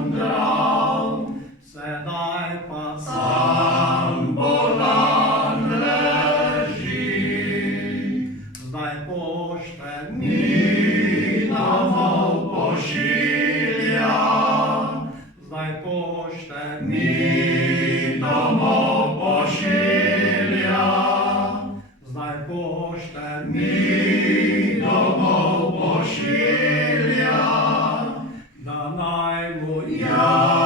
mandrav, sedaj pa sam bolan leži. Zdaj pošteni domov pošilja, zdaj pošteni domov pošilja, zdaj pošteni domov pošilja, da naj mu ja